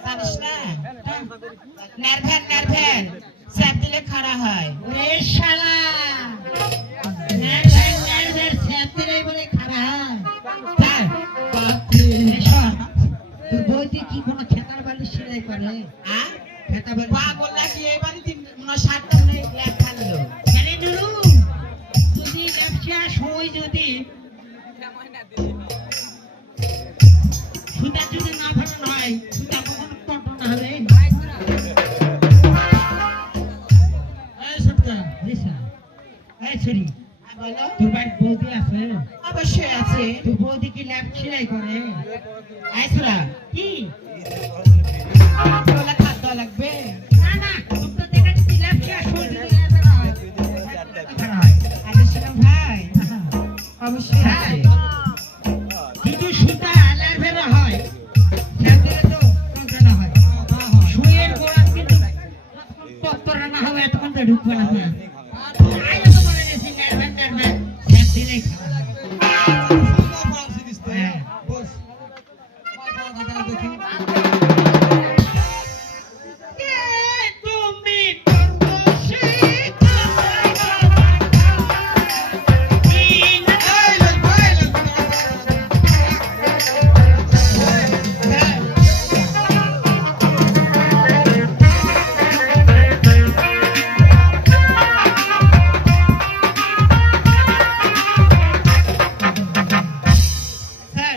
জানিস না নারভেন নারভেন স্যাপ দিলে খাড়া হয় রে শালা নারভেন নারভেন স্যাপ দিলে বলে খাড়া হয় তাই তোর বইতে কি কোনো খেতার বালি সেলাই করে খেতা বালি পাগল নাকি এই বাড়িতে মনে সাতটা মনে ল্যাপ ফেললো জানি নুরু যদি ল্যাপসা সময় যদি সুতা যদি না ফেলানো হয় সুতা কখনো কন্ট্রোল না হবে এই সুতা রিসা এই সরি বলো তোর বাড়ি বৌদি আছে অবশ্যই আছে তোর বৌদি কি ল্যাপ সেলাই করে আইসুরা কি তোলা খাদ্য লাগবে না না তোর তো দেখাচ্ছি ল্যাপসা সময় যদি আদেশালাম ভাই অবশ্যই আছে কিন্তু সুতা ল্যাপেরা হয় ল্যাপেরা তো কন্ট্রোল হয় শুয়ের গোড়া কিন্তু তত্তরা না হবে এতক্ষণ তো ঢুকবে না আই তো বলে গেছি ল্যাপের ল্যাপের ল্যাপ দিলেই খাওয়া হ্যাঁ বস কথা দেখি তুমি করবো স্যার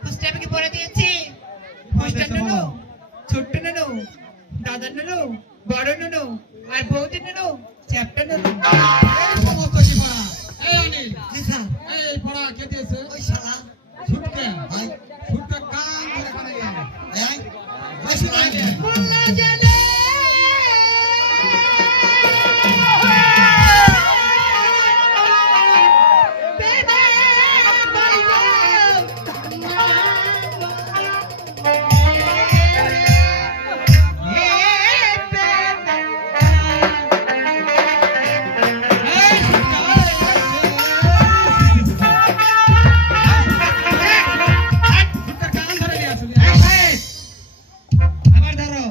ফুস্টা আমি কি পরে দিয়েছি ফুস্টা নুনু ছোট্ট নুনু দাদা নুনু বড় নুনু আর বৌদি নুনু চ্যাপ্টা নুনু এই সমস্ত কি পড়া এই অনিল জি স্যার এই পড়া কে দিয়েছে ওই শালা ছুটকে ভাই ছুটকে কান ধরে কানে গেল এই বেশি লাগে মোল্লা জানে ছুটকে কান ধরে নিয়ে আসুন আবার ধরো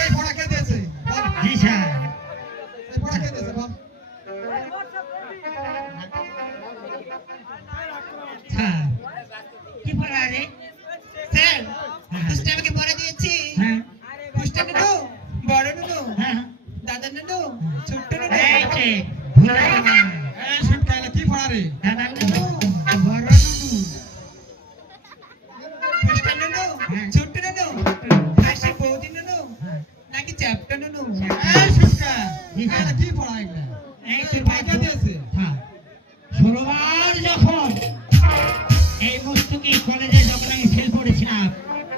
এই পড়া কে দিয়েছে বল জি স্যার এই পড়া কে দিয়েছে বল স্যার কি পড়া রে স্যার ফুস্টা আমি কি পরে দিয়েছি হ্যাঁ ফুস্টা নুনু বড় নুনু হ্যাঁ দাদা নুনু ছোট্ট নুনু এই যে ভুলে না এই ছুটকে এলে কি পড়া রে দাদা নুনু বড় নুনু ফুস্টা নুনু ছোট্ট নুনু আর সেই বৌদি নুনু নাকি চ্যাপ্টা নুনু এই ছুটকে এলে কি পড়া এগুলা এই এই পড়া কে দিয়েছে হ্যাঁ 16 বার যখন এই মুস্তুকি কলেজে যখন আমি ফেল করেছিলাম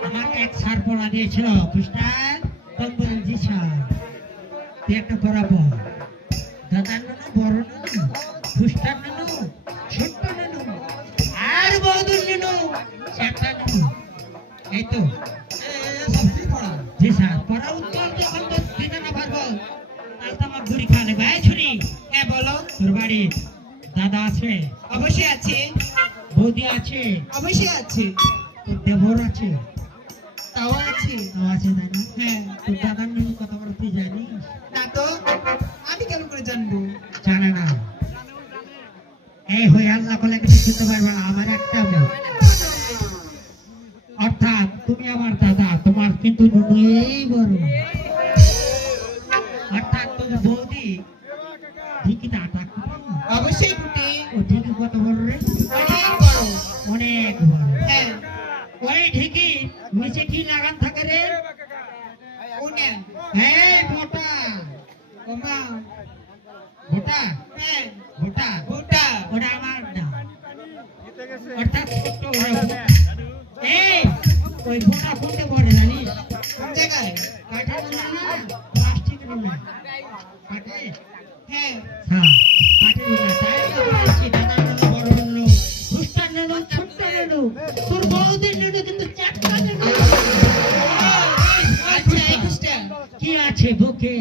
আমাকে এক স্যার পড়া দিয়েছিল খ্রিস্টান তখন জি স্যার তুই একটা পড়াবো দাদা নুনু বড় নুনু খ্রিস্টান নুনু ছোট্ট নুনু আর বৌদুর নুনু চ্যাপ্টা নুনু এই তো এই সব কি পড়া জি স্যার পড়া উত্তর যখন তো দিতে না পারবো তাহলে তো আমার গুড়ি খাওয়া নেবে ছুরি হ্যাঁ বলো তোর বাড়ি দাদা আছে অবশ্যই আছে বৌদি আছে অবশ্যই আছে তোর দেবর আছে তাও আছে ও আছে তাই না হ্যাঁ তোর দাদার নাম কত বড় তুই জানিস না তো আমি কেমন করে জানবো জানে না এই হয়ে আল্লাহ বলে কিছু দিতে পারবে না আমার একটা মুখ অর্থাৎ তুমি আমার দাদা তোমার কিন্তু নুনুই বড় অর্থাৎ তোর বৌদি ঠিকই দাদা অবশ্যই কুটি ও ঠিকই কত বড় রে অনেক বড় অনেক বড় হ্যাঁ ওই ঠিকই নিচে কি লাগান থাকে রে উনে এই মোটা ওমা মোটা হ্যাঁ মোটা ভুটা ওটা আমার না অর্থাৎ ছোট্ট বড়। এই ওই ফোঁটা কোনটা পড়ে জানিস? কোন জায়গায়? কাঠের উনুন না, প্লাস্টিকের উনুন। কাঠে? হ্যাঁ হ্যাঁ, কাঠের উনুন। তাই তো বলেছি, দাদার নুনু, বড় নুনু, ফুসটার নুনু, ছোট্ট নুনু, তোর বউদের নুনু কিন্তু চারটা নুনু। আচ্ছা এই খুশটা কি আছে বুকে